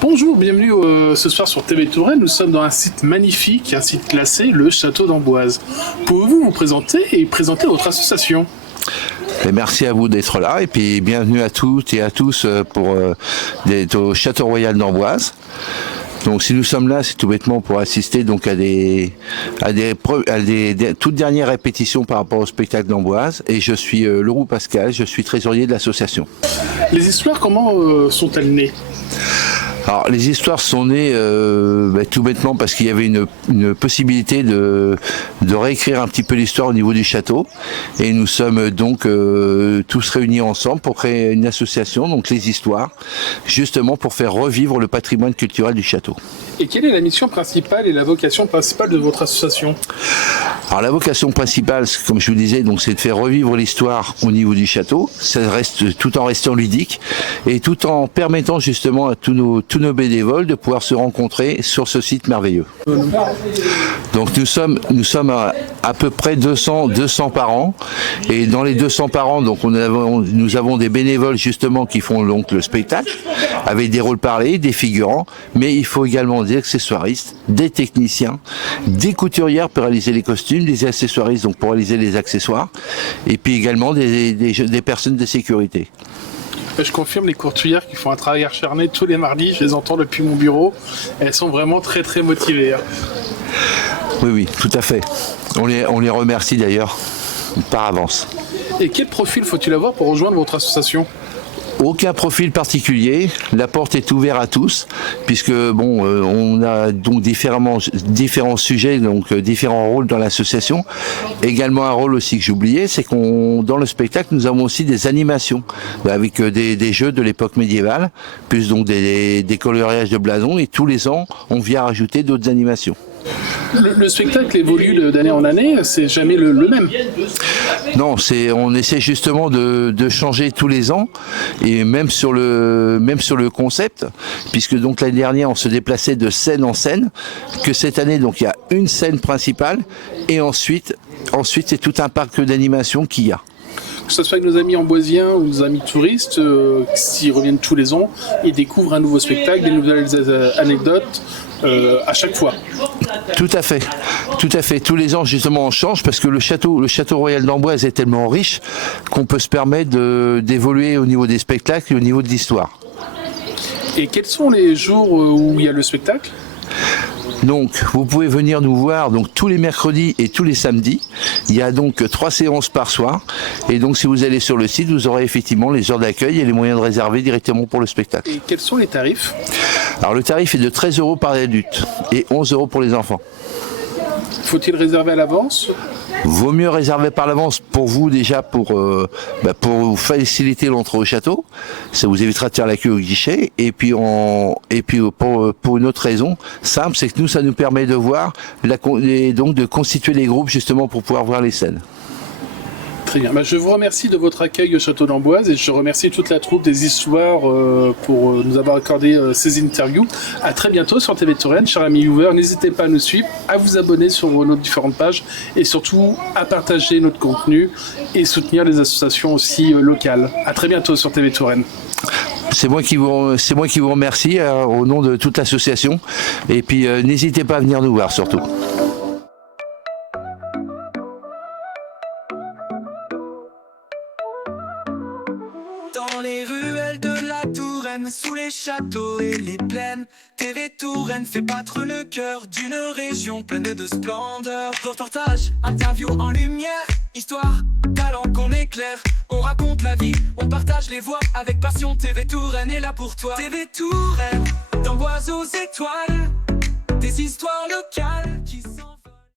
Bonjour, bienvenue ce soir sur TV Touraine. Nous sommes dans un site magnifique, un site classé, le Château d'Amboise. Pouvez-vous vous présenter et présenter votre association ? Et merci à vous d'être là et puis bienvenue à toutes et à tous au Château Royal d'Amboise. Donc si nous sommes là, c'est tout bêtement pour assister donc à des toutes dernières répétitions par rapport au spectacle d'Amboise. Et je suis Leroux Pascal, je suis trésorier de l'association. Les histoires, comment sont-elles nées ? Alors les histoires sont nées tout bêtement parce qu'il y avait une possibilité de réécrire un petit peu l'histoire au niveau du château et nous sommes donc tous réunis ensemble pour créer une association, donc les histoires, justement pour faire revivre le patrimoine culturel du château. Et quelle est la mission principale et la vocation principale de votre association ? Alors la vocation principale, comme je vous disais, donc c'est de faire revivre l'histoire au niveau du château. Ça reste tout en restant ludique et tout en permettant justement à tous nos bénévoles de pouvoir se rencontrer sur ce site merveilleux. Donc nous sommes à peu près 200 par an et dans les 200 par an, donc nous avons des bénévoles justement qui font donc le spectacle avec des rôles parlés, des figurants, mais il faut également des accessoiristes, des techniciens, des couturières pour réaliser les costumes, des accessoiristes donc pour réaliser les accessoires et puis également des personnes de sécurité. Je confirme, les couturières qui font un travail acharné tous les mardis, je les entends depuis mon bureau, elles sont vraiment très très motivées. Oui, tout à fait. On les remercie d'ailleurs par avance. Et quel profil faut-il avoir pour rejoindre votre association ? Aucun profil particulier, la porte est ouverte à tous, puisque on a donc différents sujets, donc différents rôles dans l'association. Également un rôle aussi que j'oubliais, c'est dans le spectacle, nous avons aussi des animations avec des jeux de l'époque médiévale, plus donc des coloriages de blasons, et tous les ans, on vient rajouter d'autres animations. Le spectacle évolue d'année en année, c'est jamais le même. Non, on essaie justement de changer tous les ans et même sur le concept, puisque donc l'année dernière on se déplaçait de scène en scène, que cette année donc il y a une scène principale et ensuite c'est tout un parc d'animation qu'il y a. Que ce soit avec nos amis amboisiens ou nos amis touristes, qui reviennent tous les ans et découvrent un nouveau spectacle, des nouvelles anecdotes à chaque fois. Tout à fait. Tous les ans, justement, on change parce que le château royal d'Amboise est tellement riche qu'on peut se permettre d'évoluer au niveau des spectacles et au niveau de l'histoire. Et quels sont les jours où il y a le spectacle ? Donc, vous pouvez venir nous voir donc tous les mercredis et tous les samedis. Il y a donc 3 séances par soir. Et donc, si vous allez sur le site, vous aurez effectivement les heures d'accueil et les moyens de réserver directement pour le spectacle. Et quels sont les tarifs ? Alors, le tarif est de 13 € par adulte et 11 € pour les enfants. Faut-il réserver à l'avance ? Vaut mieux réserver par l'avance pour vous déjà pour vous faciliter l'entrée au château. Ça vous évitera de faire la queue au guichet. Et puis pour une autre raison simple, c'est que ça nous permet de voir donc de constituer les groupes justement pour pouvoir voir les scènes. Très bien. Je vous remercie de votre accueil au Château d'Amboise et je remercie toute la troupe des histoires pour nous avoir accordé ces interviews. À très bientôt sur TV Touraine, chers amis viewers. N'hésitez pas à nous suivre, à vous abonner sur nos différentes pages et surtout à partager notre contenu et soutenir les associations aussi locales. À très bientôt sur TV Touraine. C'est moi qui vous remercie au nom de toute l'association. Et puis n'hésitez pas à venir nous voir surtout. Dans les ruelles de la Touraine, sous les châteaux et les plaines, TV Touraine fait battre le cœur d'une région pleine de splendeur. Reportage, interview en lumière, histoire, talent qu'on éclaire. On raconte la vie, on partage les voix avec passion. TV Touraine est là pour toi. TV Touraine, d'Amboise aux étoiles, des histoires locales qui